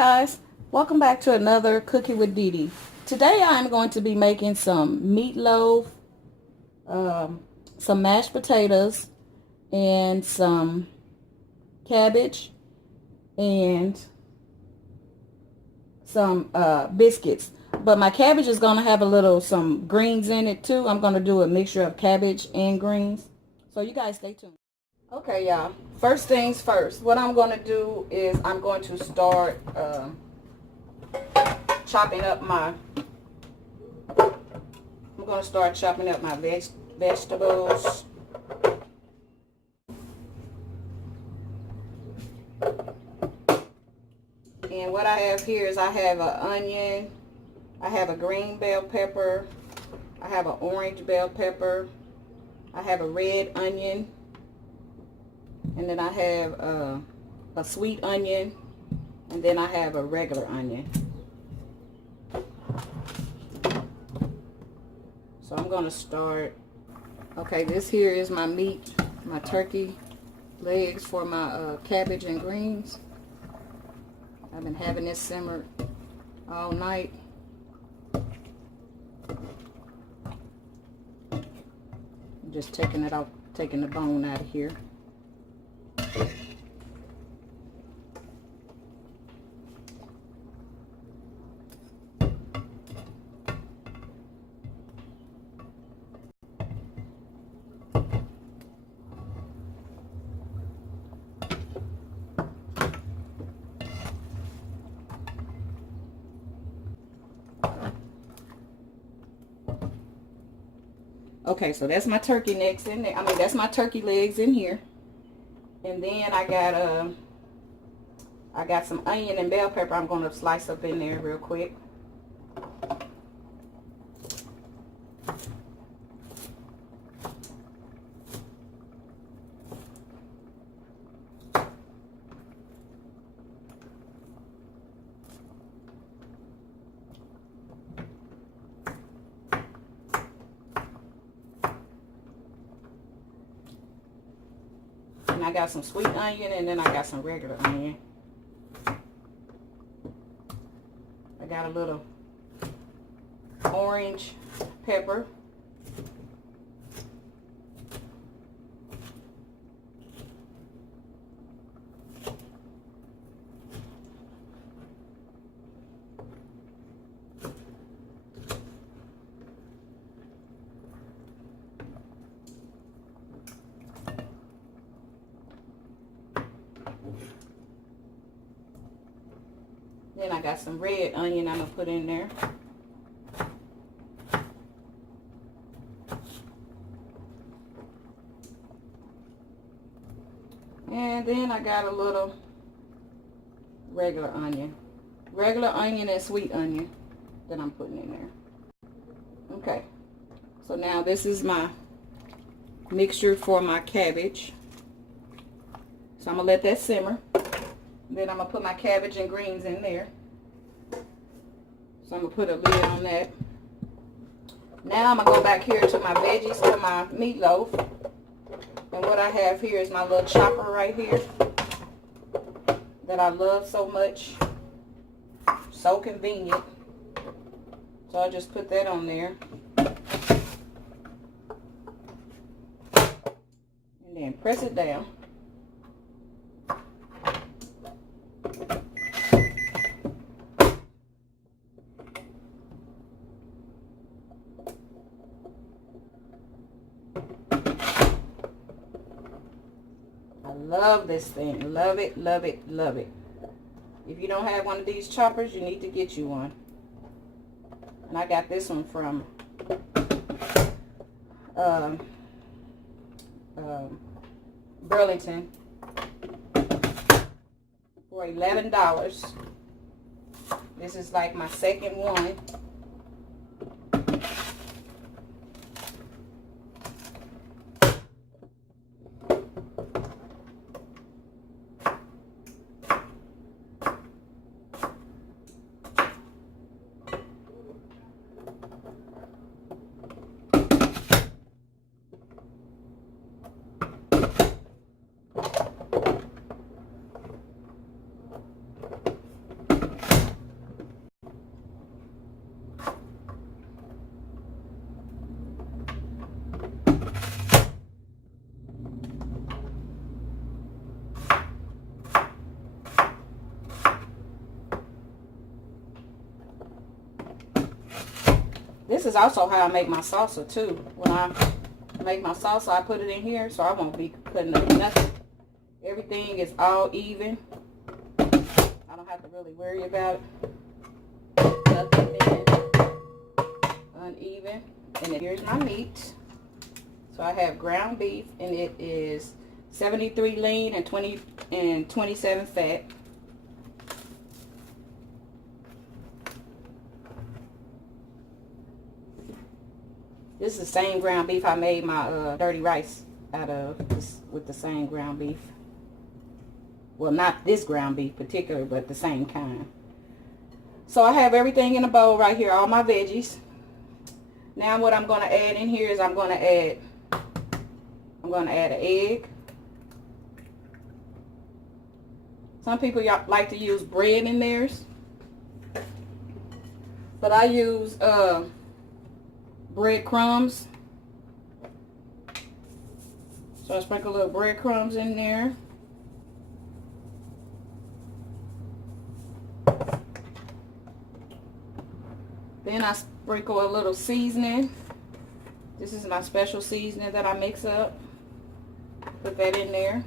guys, welcome back to another Cooking with DeDe. Today I'm going to be making some meatloaf, some mashed potatoes, and some cabbage, and some biscuits. But my cabbage is going to have some greens in it too. I'm going to do a mixture of cabbage and greens. So you guys stay tuned. Okay, y'all. First things first. What I'm going to do is I'm going to start chopping up my vegetables. And what I have here is I have an onion, I have a green bell pepper, I have an orange bell pepper, I have a red onion, and then I have a sweet onion, and then I have a regular onion. So I'm going to start. Okay, this here is my meat, my turkey legs for my cabbage and greens. I've been having this simmered all night. I'm just taking it out, taking the bone out of here. Okay, so that's my turkey necks in there. That's my turkey legs in here. And then I got some onion and bell pepper I'm going to slice up in there real quick. And I got some sweet onion, and then I got some regular onion. I got a little orange pepper. Then I got some red onion I'm going to put in there. And then I got a little regular onion. Regular onion and sweet onion that I'm putting in there. Okay. So now this is my mixture for my cabbage. So I'm going to let that simmer. Then I'm going to put my cabbage and greens in there. So I'm going to put a lid on that. Now I'm going to go back here to my veggies for my meatloaf. And what I have here is my little chopper right here that I love so much. So convenient. So I'll just put that on there. And then press it down. I love this thing. Love it, love it, love it. If you don't have one of these choppers, you need to get you one. And I got this one from Burlington for $11. This is like my second one. This is also how I make my salsa too. When I make my salsa, I put it in here so I won't be cutting up nothing. Everything is all even. I don't have to really worry about nothing being uneven. And then here's my meat. So I have ground beef, and it is 73 lean and 27 fat. This is the same ground beef I made my dirty rice out of, with the same ground beef. Well, not this ground beef particular, but the same kind. So I have everything in a bowl right here, all my veggies. Now what I'm going to add in here is I'm going to add an egg. Some people like to use bread in theirs, but I use breadcrumbs. So I sprinkle a little breadcrumbs in there. Then I sprinkle a little seasoning. This is my special seasoning that I mix up. Put that in there.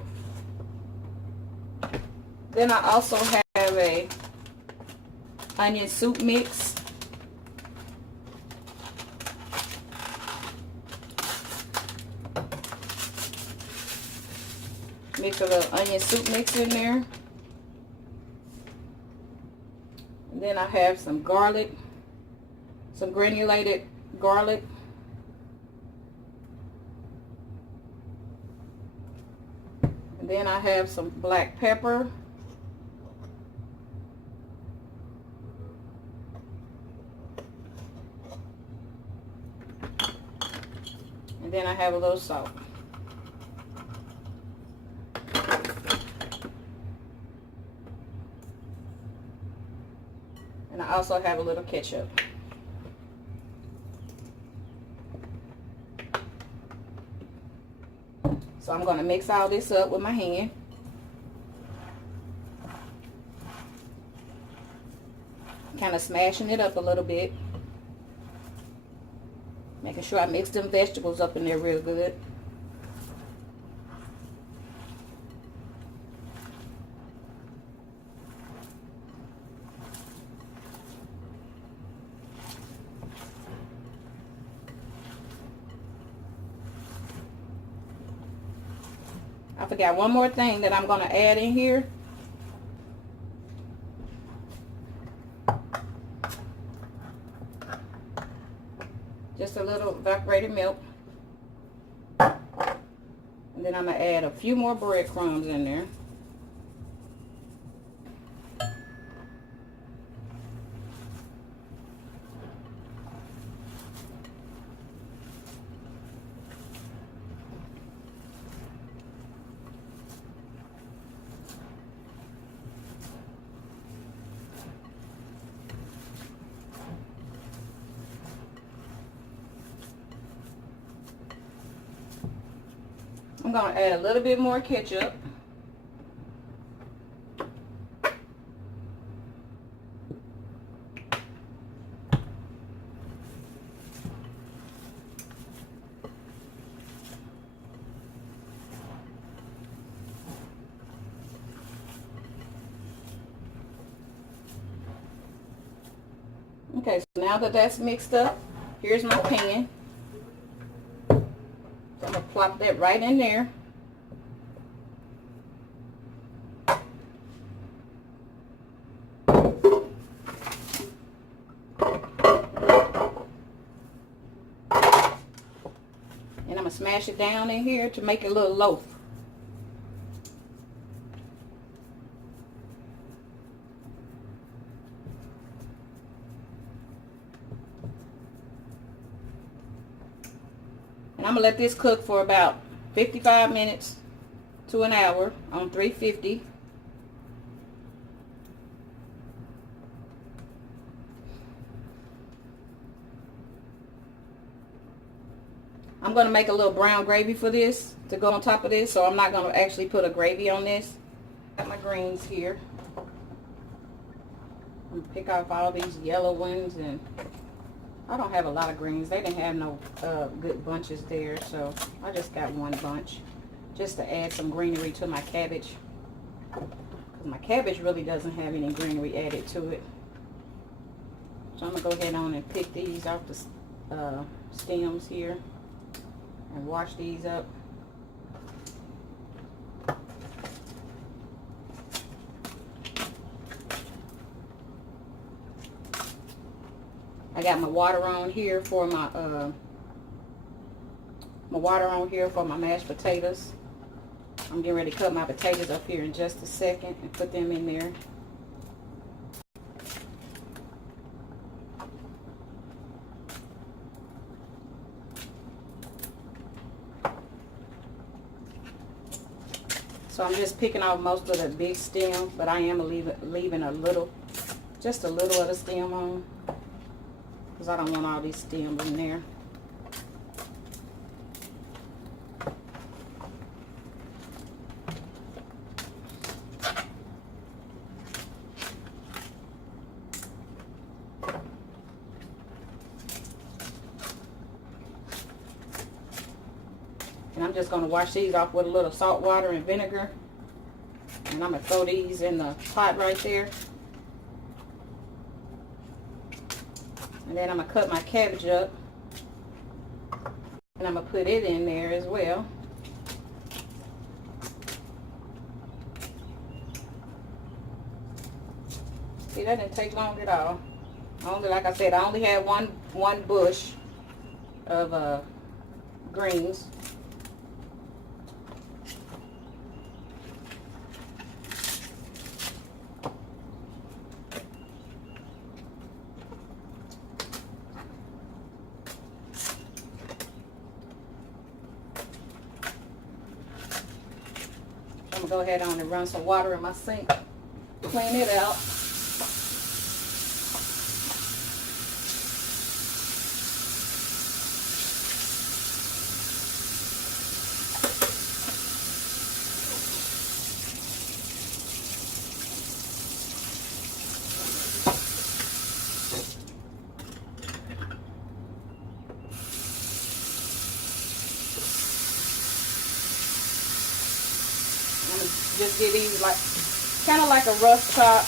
Then I also have a onion soup mix. Mix a little onion soup mix in there. And then I have some garlic, some granulated garlic. And then I have some black pepper. And then I have a little salt. And I also have a little ketchup. So I'm going to mix all this up with my hand. Kind of smashing it up a little bit. Making sure I mix them vegetables up in there real good. I forgot one more thing that I'm going to add in here. Just a little evaporated milk. And then I'm going to add a few more breadcrumbs in there. I'm going to add a little bit more ketchup. Okay, so now that that's mixed up, here's my pan. I'm going to plop that right in there. And I'm going to smash it down in here to make it a little loaf. And I'm going to let this cook for about 55 minutes to an hour on 350. I'm going to make a little brown gravy for this to go on top of this, so I'm not going to actually put a gravy on this. Got my greens here. I'm going to pick off all these yellow ones and I don't have a lot of greens. They didn't have no good bunches there, so I just got one bunch just to add some greenery to my cabbage. Because my cabbage really doesn't have any greenery added to it. So I'm going to go ahead on and pick these off the stems here and wash these up. I got my water on here for my mashed potatoes. I'm getting ready to cut my potatoes up here in just a second and put them in there. So I'm just picking off most of the big stem, but I am leaving a little, just a little of the stem on, because I don't want all these stems in there. And I'm just going to wash these off with a little salt water and vinegar. And I'm going to throw these in the pot right there. And then I'm going to cut my cabbage up. And I'm going to put it in there as well. See, that didn't take long at all. Only, like I said, I only had one bush of greens. I'm gonna go ahead on and run some water in my sink, clean it out. Just get these like kind of like a rough chop.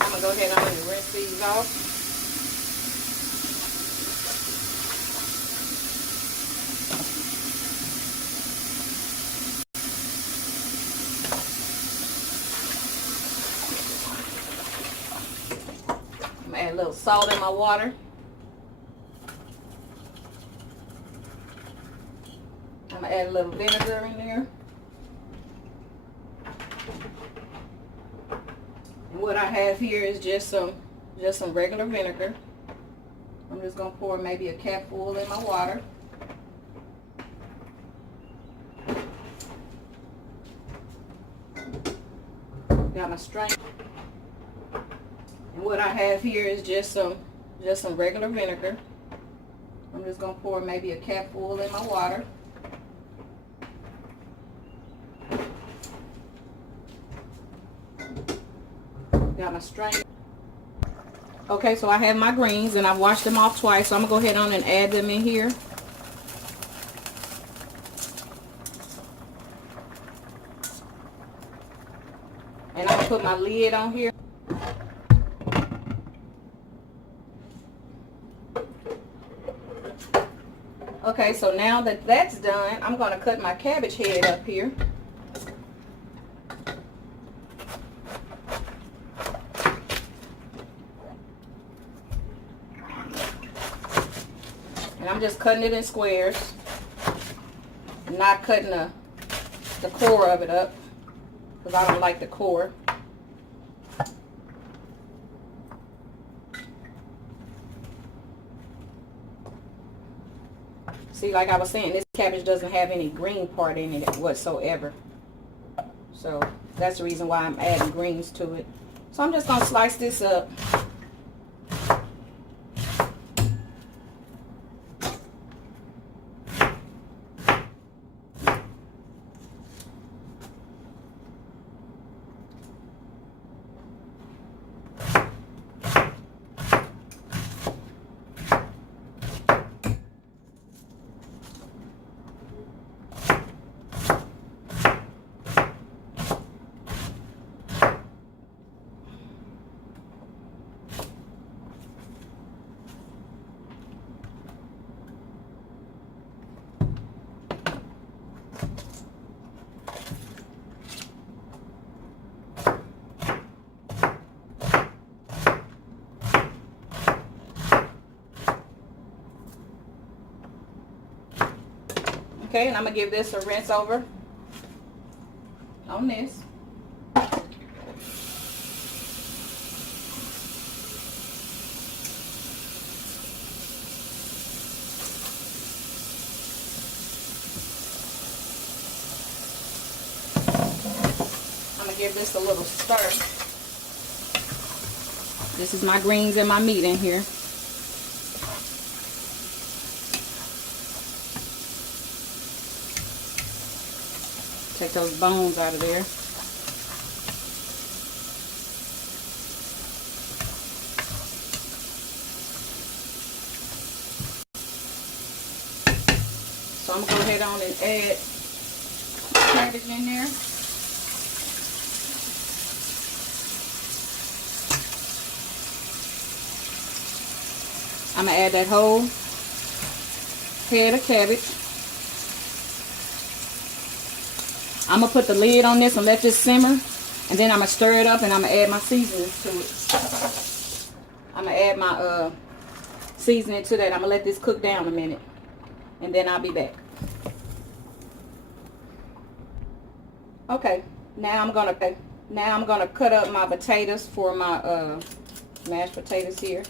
I'm gonna go ahead and rinse these off. Add a little salt in my water. I'm gonna add a little vinegar in there. And what I have here is just some regular vinegar. I'm just gonna pour maybe a capful in my water. Got my strainer. And what I have here is just some regular vinegar. I'm just gonna pour maybe a capful in my water. Got my strainer. Okay, so I have my greens and I've washed them off twice, so I'm gonna go ahead on and add them in here. And I'm gonna put my lid on here. Okay, so now that that's done, I'm going to cut my cabbage head up here. And I'm just cutting it in squares. I'm not cutting the core of it up because I don't like the core. See, like I was saying, this cabbage doesn't have any green part in it whatsoever. So that's the reason why I'm adding greens to it. So I'm just going to slice this up. Okay, and I'm going to give this a rinse over on this. I'm going to give this a little stir. This is my greens and my meat in here. Take those bones out of there. So I'm going to go ahead on and add cabbage in there. I'm going to add that whole head of cabbage. I'm going to put the lid on this and let this simmer. And then I'm going to stir it up and I'm going to add my seasonings to it. I'm going to add my seasoning to that. I'm going to let this cook down a minute. And then I'll be back. Okay. Now I'm going to cut up my potatoes for my mashed potatoes here.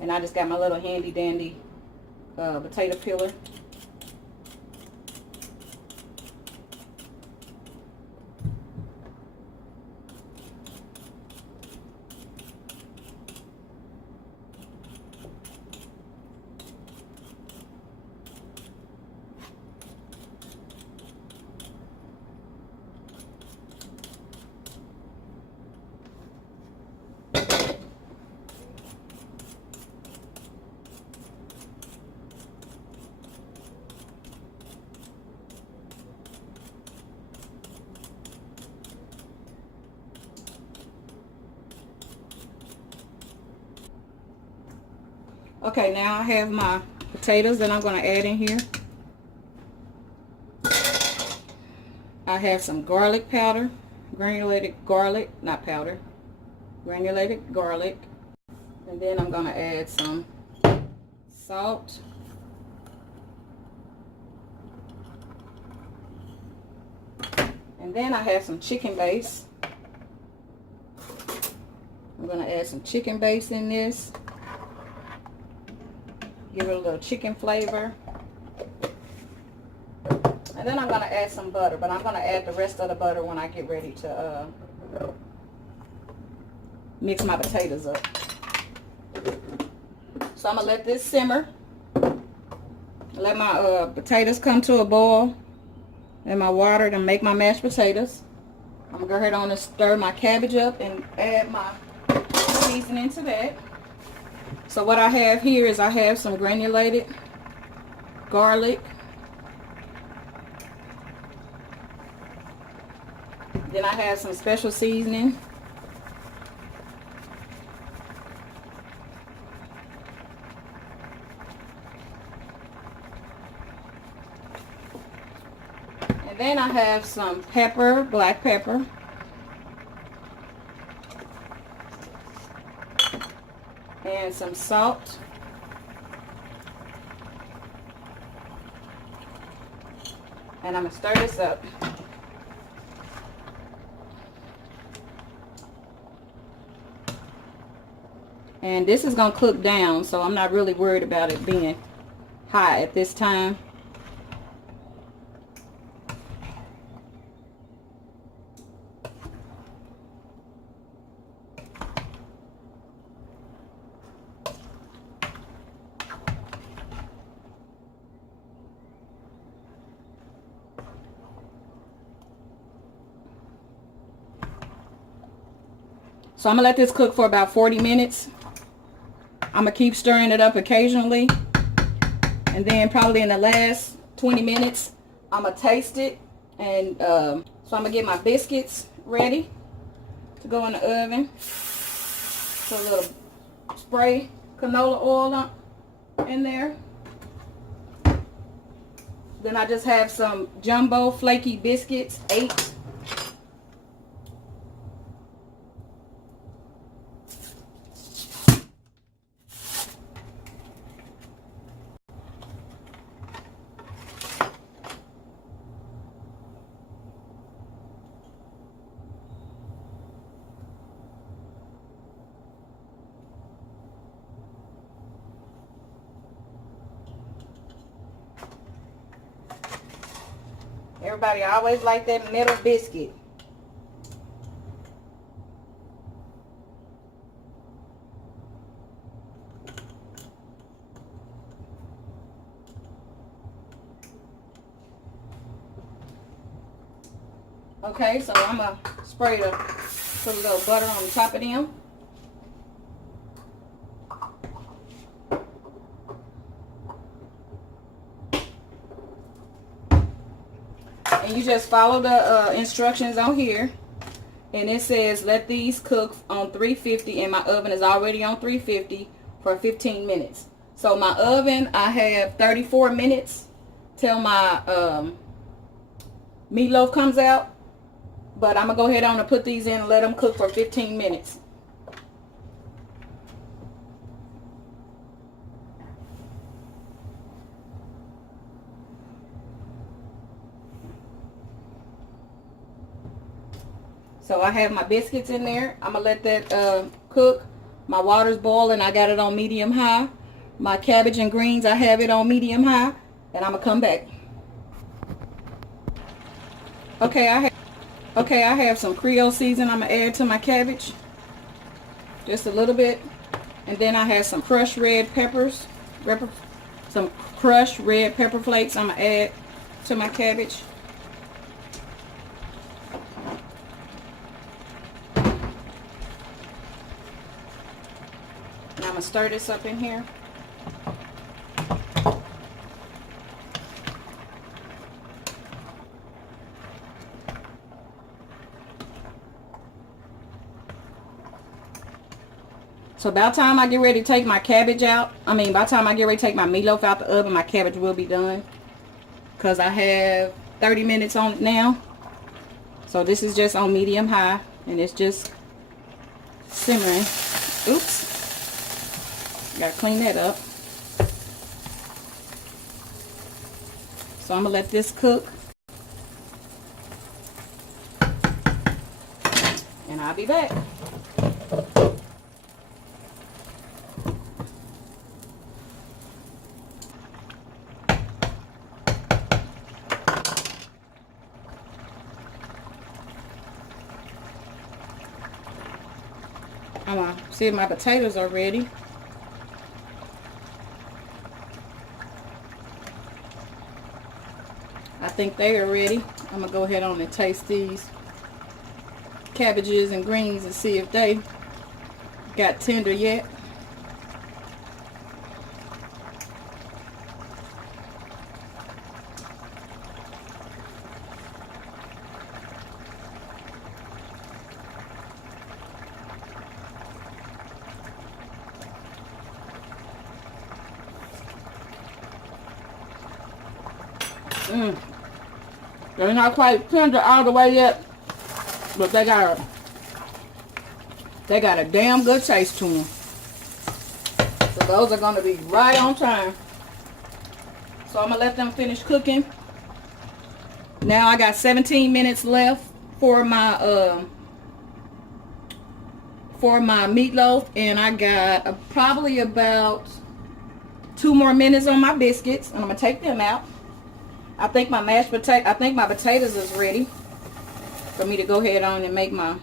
And I just got my little handy dandy potato peeler. Okay, now I have my potatoes that I'm going to add in here. I have some garlic powder, granulated garlic, not powder, granulated garlic. And then I'm going to add some salt. And then I have some chicken base. I'm going to add some chicken base in this. Give it a little chicken flavor. And then I'm going to add some butter, but I'm going to add the rest of the butter when I get ready to mix my potatoes up. So I'm going to let this simmer. Let my potatoes come to a boil in my water to make my mashed potatoes. I'm going to go ahead on and stir my cabbage up and add my seasoning to that. So what I have here is I have some granulated garlic. Then I have some special seasoning. And then I have some pepper, black pepper. And some salt. And I'm going to stir this up. And this is going to cook down, so I'm not really worried about it being high at this time. So I'm gonna let this cook for about 40 minutes. I'm gonna keep stirring it up occasionally. And then probably in the last 20 minutes, I'm gonna taste it. And so I'm gonna get my biscuits ready to go in the oven. So a little spray canola oil in there. Then I just have some jumbo flaky biscuits, 8. Everybody always like that middle biscuit. Okay, so I'm gonna put a little butter on the top of them. And you just follow the instructions on here. And it says let these cook on 350, and my oven is already on 350 for 15 minutes. So my oven, I have 34 minutes till my meatloaf comes out. But I'm going to go ahead on and put these in and let them cook for 15 minutes. So I have my biscuits in there. I'm going to let that cook. My water's boiling. I got it on medium high. My cabbage and greens, I have it on medium high. And I'm going to come back. Okay, I have some Creole seasoning I'm going to add to my cabbage. Just a little bit. And then I have some crushed red peppers. Some crushed red pepper flakes I'm going to add to my cabbage. Now I'm going to stir this up in here. So by the time I get ready to take my cabbage out, by the time I get ready to take my meatloaf out the oven, my cabbage will be done. Because I have 30 minutes on it now. So this is just on medium high. And it's just simmering. Oops. Gotta clean that up. So I'm gonna let this cook. And I'll be back. I'm gonna see if my potatoes are ready. I think they are ready. I'm gonna go ahead on and taste these cabbages and greens and see if they got tender yet. They're not quite tender all the way yet, but they got a damn good taste to them. So those are gonna be right on time. So I'm gonna let them finish cooking. Now I got 17 minutes left for my meatloaf, and I got probably about 2 more minutes on my biscuits, and I'm gonna take them out. I think my potatoes is ready for me to go ahead on and make my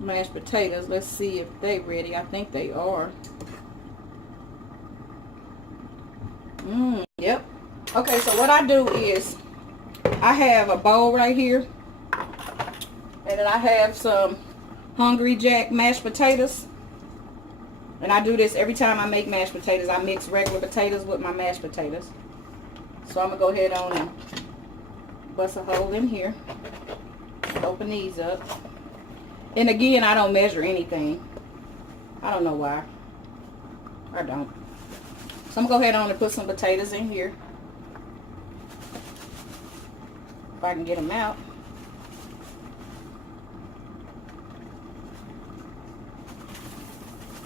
mashed potatoes. Let's see if they ready. I think they are. Yep. Okay, so what I do is I have a bowl right here, and then I have some Hungry Jack mashed potatoes. And I do this every time I make mashed potatoes. I mix regular potatoes with my mashed potatoes. So I'm going to go ahead on and bust a hole in here. Open these up. And again, I don't measure anything. I don't know why. I don't. So I'm going to go ahead on and put some potatoes in here. If I can get them out.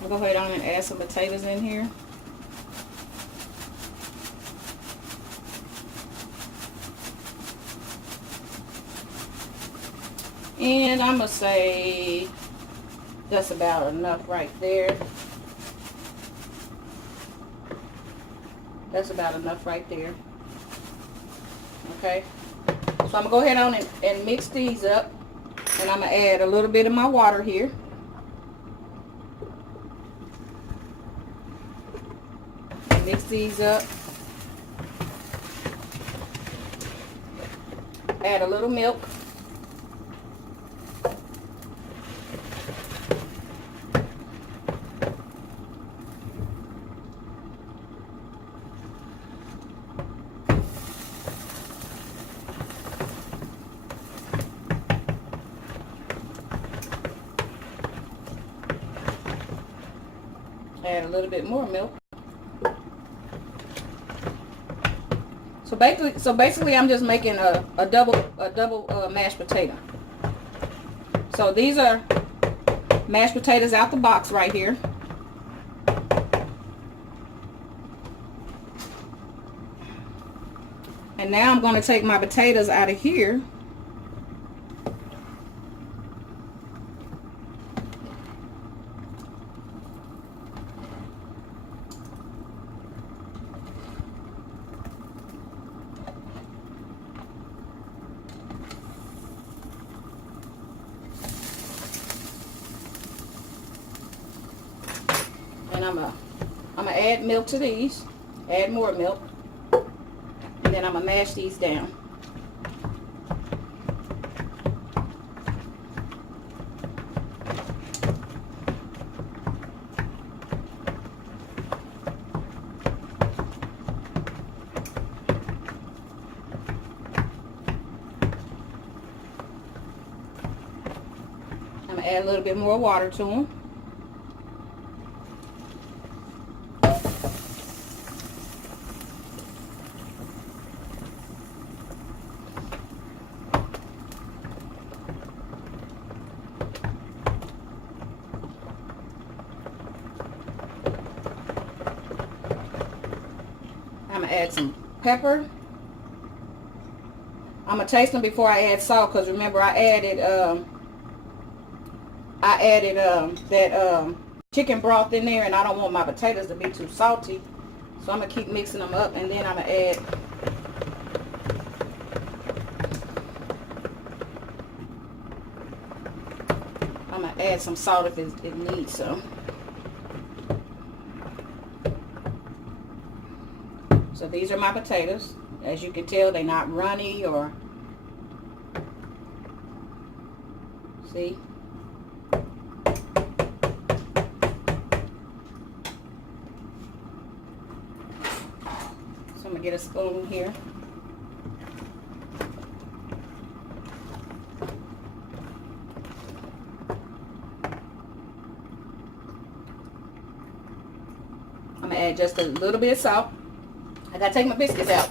I'll go ahead on and add some potatoes in here. And I'm going to say that's about enough right there. That's about enough right there. Okay. So I'm going to go ahead on and mix these up. And I'm going to add a little bit of my water here. Mix these up. Add a little milk. Add a little bit more milk. So basically I'm just making a double mashed potato. So these are mashed potatoes out the box right here. And now I'm going to take my potatoes out of here. And I'm gonna add milk to these, add more milk, and then I'm gonna mash these down. I'm gonna add a little bit more water to them. I'm gonna add some pepper. I'm gonna taste them before I add salt, because remember I added that chicken broth in there, and I don't want my potatoes to be too salty. So I'm gonna keep mixing them up, and then I'm gonna add some salt if it needs some. So these are my potatoes. As you can tell, they're not runny or, see? So I'm gonna get a spoon here. I'm gonna add just a little bit of salt. I gotta take my biscuits out.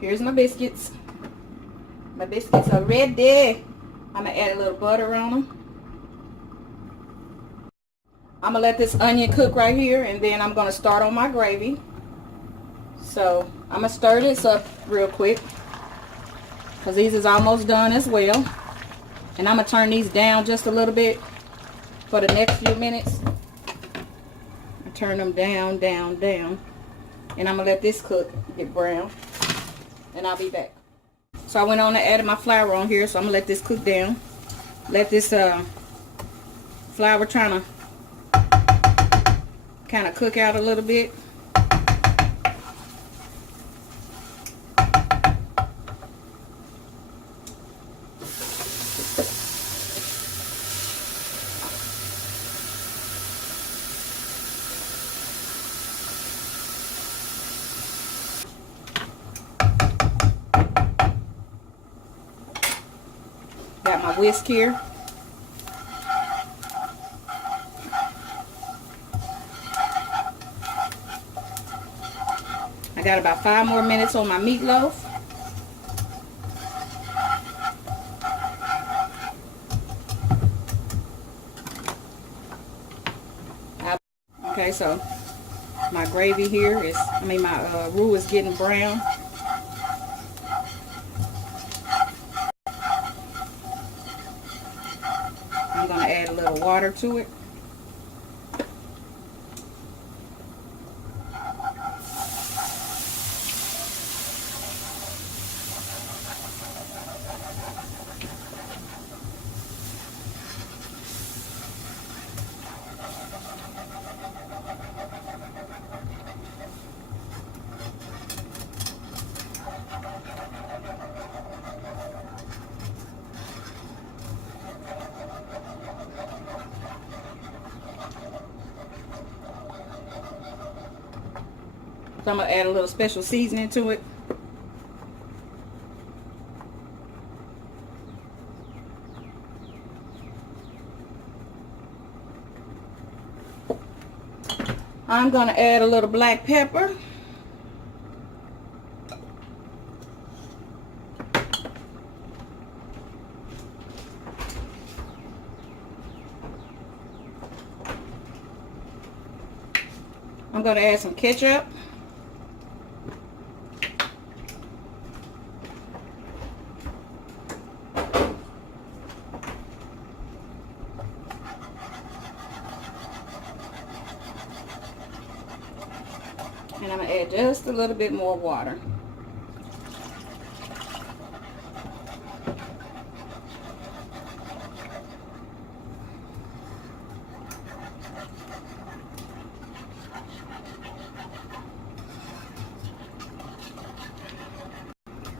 Here's my biscuits. My biscuits are ready. I'm gonna add a little butter on them. I'm gonna let this onion cook right here, and then I'm gonna start on my gravy. So I'm gonna stir this up real quick. because these is almost done as well. And I'm going to turn these down just a little bit for the next few minutes. I turn them down, down, down. And I'm going to let this cook, get brown. And I'll be back. So I went on and added my flour on here. So I'm going to let this cook down. Let this flour kind of cook out a little bit. Got my whisk here. I got about 5 more minutes on my meatloaf. Okay, so my gravy here is, my roux is getting brown. I'm going to add a little water to it. So I'm going to add a little special seasoning to it. I'm going to add a little black pepper. I'm going to add some ketchup. And I'm going to add just a little bit more water.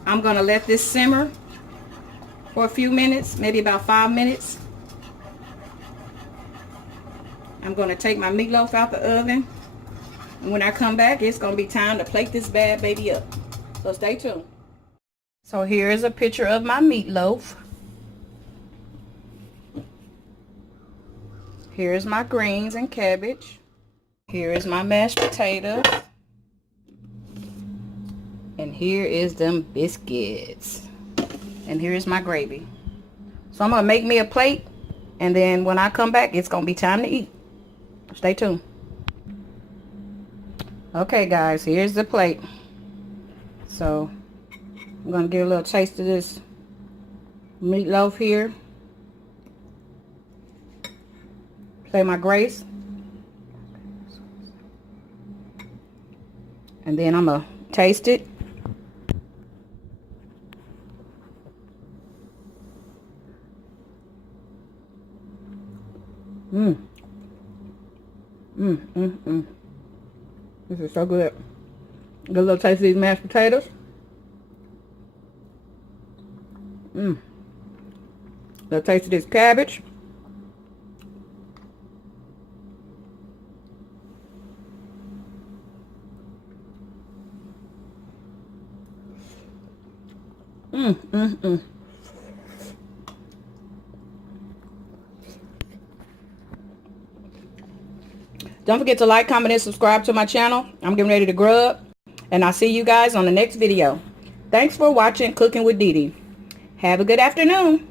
I'm going to let this simmer for a few minutes, maybe about 5 minutes. I'm going to take my meatloaf out the oven. And when I come back, it's going to be time to plate this bad baby up. So stay tuned. So here is a picture of my meatloaf. Here's my greens and cabbage. Here is my mashed potatoes. And here is them biscuits. And here's my gravy. So I'm going to make me a plate. And then when I come back, it's going to be time to eat. Stay tuned. Okay guys, here's the plate. So I'm going to give a little taste of this meatloaf here. Say my grace. And then I'm going to taste it. This is so good. Get a little taste of these mashed potatoes. Little taste of this cabbage. Don't forget to like, comment, and subscribe to my channel. I'm getting ready to grub. And I'll see you guys on the next video. Thanks for watching Cookin Wit DeDe. Have a good afternoon.